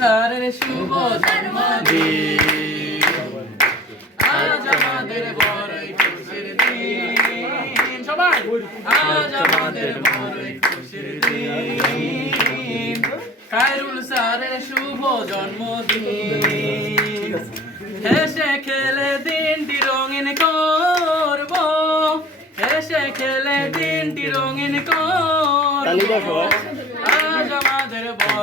স্যারের শুভ জন্মদিন। আজ আমাদের বড়ই খুশির দিন। সবাই, আজ আমাদের বড়ই খুশির দিন। খায়রুল স্যারের শুভ জন্মদিন। হেসে খেলে দিনটি রঙিন করব। হেসে খেলে দিনটি রঙিন করব।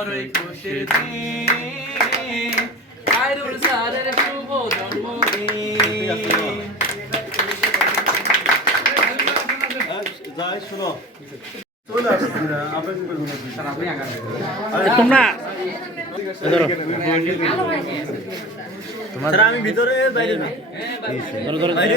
আমাদের বড়ই খুশির দিন খায়রুল স্যারের শুভ জন্মদিন। যাই শোনো। তোমরা স্যার আমি ভিতরে বাইরে না। ধরো ধরো বাইরে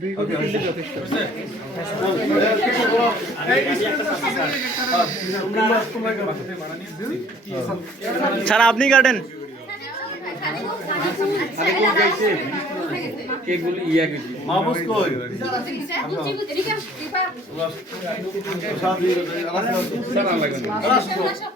দুই কোটি কিনলে যথেষ্ট স্যার আপনি কাটেন মাহবুব কই শাদি শরৎ তো দেখি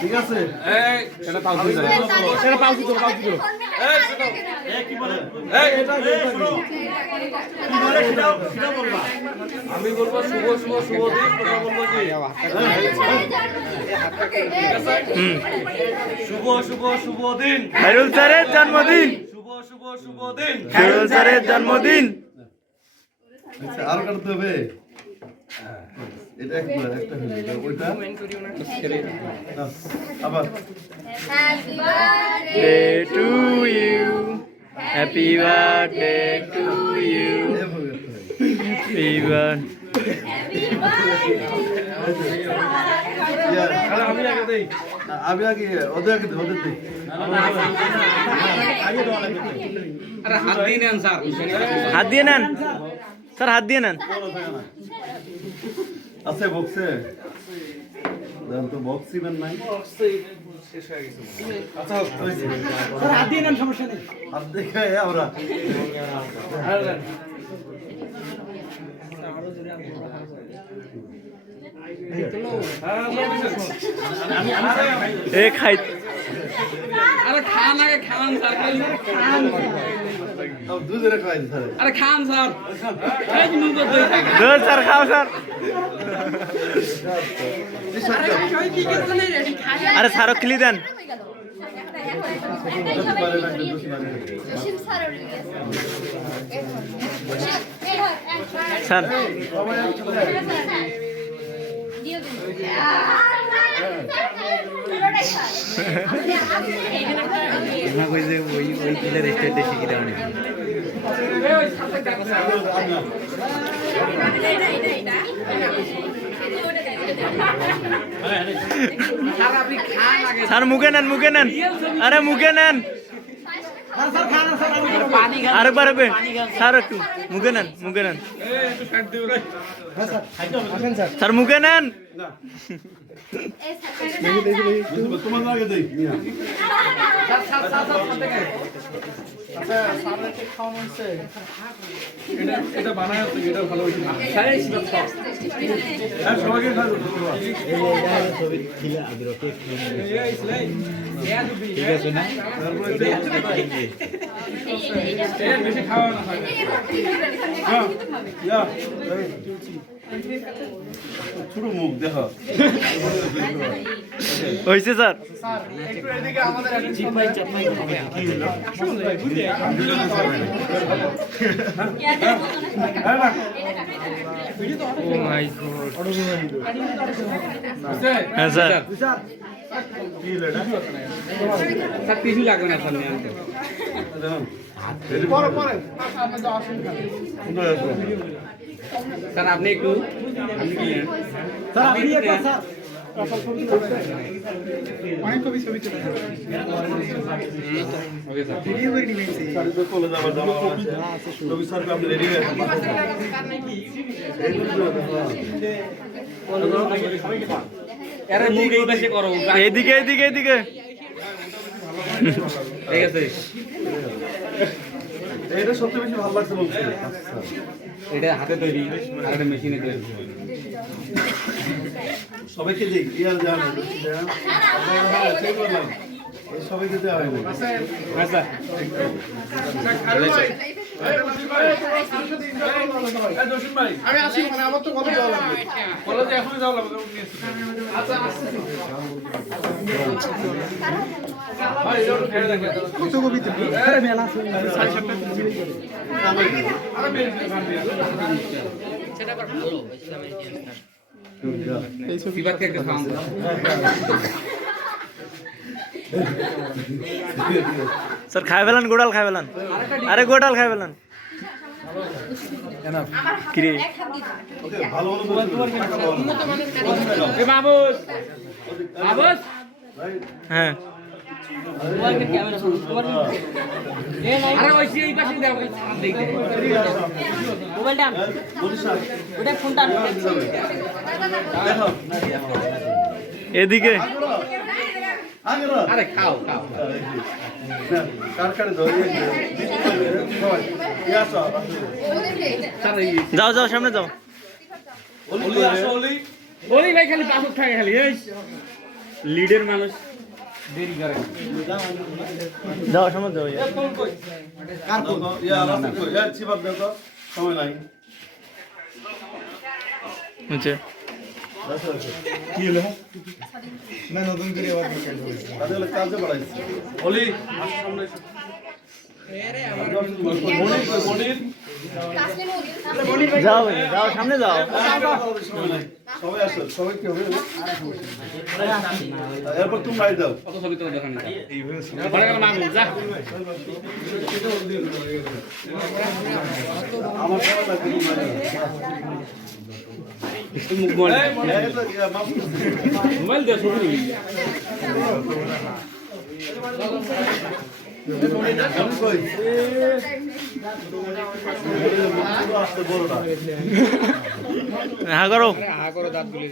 ঠিক আছে এটা পাউজি করো পাউজি করো আমি বলব শুভ শুভ শুভ দিন বলব কি? শুভ শুভ শুভ দিন। খাইরুল স্যারের জন্মদিন। শুভ শুভ শুভ দিন। খাইরুল স্যারের জন্মদিন। আচ্ছা আর কাটতে হবে। এটা একবার একটা হলো এটা ওইটা না, আবার day to you happy birthday to you happy birthday আমি আগে দেই আমি আগে ওদের আগে ওদের দেই আরে হাত দিয়ে নেন স্যার হাত দিয়ে নেন স্যার হাত দিয়ে নেন। আছে বক্সে। দেখেন তো বক্স ইভেন নাই। আচ্ছা হয়েছে। হাত দিয়ে নেন সমস্যা নেই। হাত দেখে আমরা। এ খাই। আরে খান আগে খান স্যার খান দুজনে খাই দিতে হবে আরে খান স্যার। দই স্যার খাও স্যার। আরে স্যারও খিলি দেন। স্যার। ওই যে ওই ওই পিলার স্টেটে শিখি দেওয়া নেই স্যার, মুখে নেন মুখে নেন। আরে, মুখে নেন। আরেকবার হবে স্যার, একটু মুখে নেন মুখে নেন। স্যার, মুখে নেন। তোমার। এটা এটা বানায় এটা ভালো হয়েছে হ্যাঁ খাওয়া বেশি খাওয়া না ছোট মুখ দেখো। হয়েছে স্যার। হ্যাঁ স্যার। কি হলো এটা স্যার কিছু লাগবে না সামনে পরে। পরে স্যার আপনি একটু আপনি কি? স্যার আপনি একটা sir. Okay sir. Sir college আবার যাওয়া আছে। রবি স্যার আপনি রেডি হয়ে আছেন আরে মুখ এই পাশে করো। এইদিকে এইদিকে এইদিকে ঠিক আছে। এটা সবচেয়ে বেশি ভালো লাগছে বলছি এটা হাতে তৈরি আর এটা মেশিনে তৈরি। সবাইকে দিই ইয়ার জান। সবাইকে দেওয়া হয় না। আমি আসি মানে আমার তো কথা যাওয়া লাগবে। কলেজে এখনই যাওয়া লাগবে ভাই মেলা আছে সিবারকে একটা সাউন্ড স্যার, খাই ফেলান, গোড়াল খাই ফেলান। আরে গোটাল খাই ফেলান। ভালো ভালো হ্যাঁ। এদিকে। আরে খাও খাও। যাও যাও সামনে যাও। ওলি বলি ভাই খালি পাথর থাকে খালি এই। লিডের মানুষ। দেরি করে। যাও সামনে যাও কার কোন ইয়া রাস্তা কই ইয়া চিবাব দাও তো সময় নাই। আচ্ছা। কি হলো? তাদের হলে কাজে বাড়াইছে। ওলি আসো সামনে এসো। মনির মনির। যাও যাও সামনে যাও। সবাই আসো সবাই কি হবে? এরপর তোমরাই দাও কত ছবি তোর দোকানে আমার। মোবাইল দে আসতে বড়টা। হ্যাঁ করো হা দাঁত তুলে।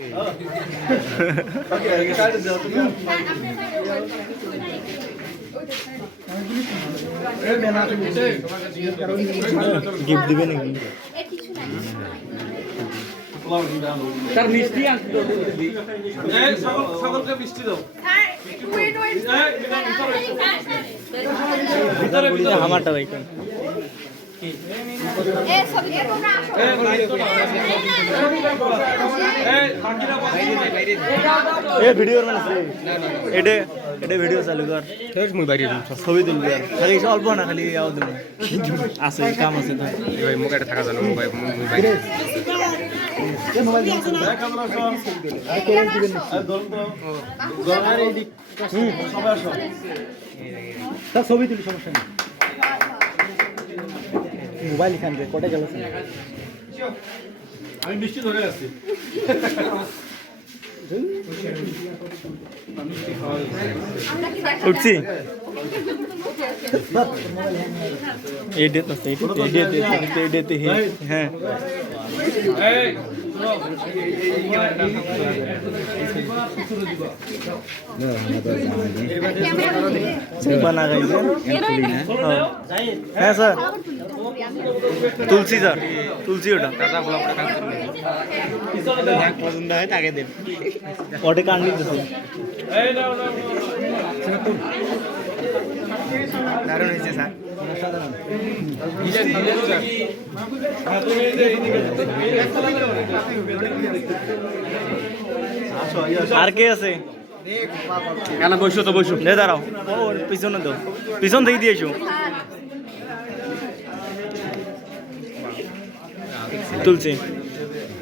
গিফট দিবে নাকি স্যার মিষ্টি ছাগলকে মিষ্টি দাও। ভিতরে ভিতরে। আমারটা ভাই এই, বাকিরা বাকি। এ ভিডিও মানে এটা এটা ভিডিও চালু কর। মুই বাইরে ছবি তুলবি আর। খালি অল্প না খালি আও আছে কাম আছে তো ভাই মুখ একটা থাকা জানো মোবাইল সবাই আসো। স্যার ছবি তুলি সমস্যা নেই মোবাইল এখান থেকে কোটে গেল আমি মিষ্টি ধরে আছি উঠছি এই ডেট আছে এই ডেট এই ডেট এই ডেট হ্যাঁ হ্যাঁ স্যার তুলসী স্যার তুলসী ওটা। পছন্দ হয় তাকে দেন ওটা। কান দিতেছে দারুণ হয়েছে স্যার। আর কে আছে? কেন বসো তো বসো। নে দাঁড়াও। ও পিছনে তো পিছন থেকে দিয়েছ তুলছি।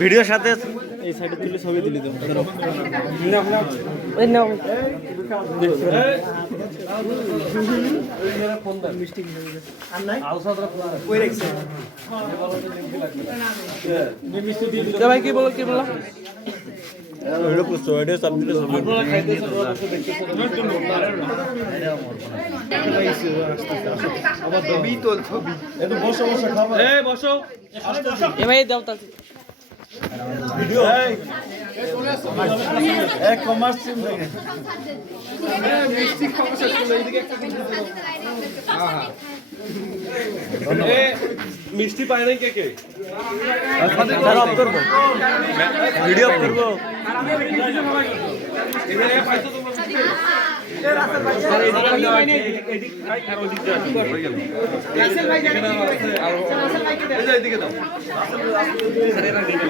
ভিডিওর সাথে এই সাইডে তুলে ছবি তুলি তো। ভাই কি বলো কি বলো? এ ভাই দাও তাহলে। মিষ্টি পায় নাই কে কে ভিডিও করব। সারে গেছে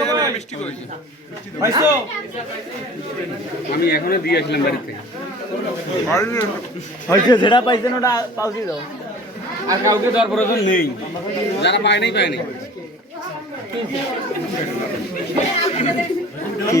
সবাই মিষ্টি কইছি পাইছো আমি এখনও দিয়ে আসলাম বাড়ি থেকে হয়েছে যেটা পাইছেন ওটা পাউছি দাও। আর কাউকে দেওয়ার প্রয়োজন নেই। যারা পায় নাই পায় নাই। কি?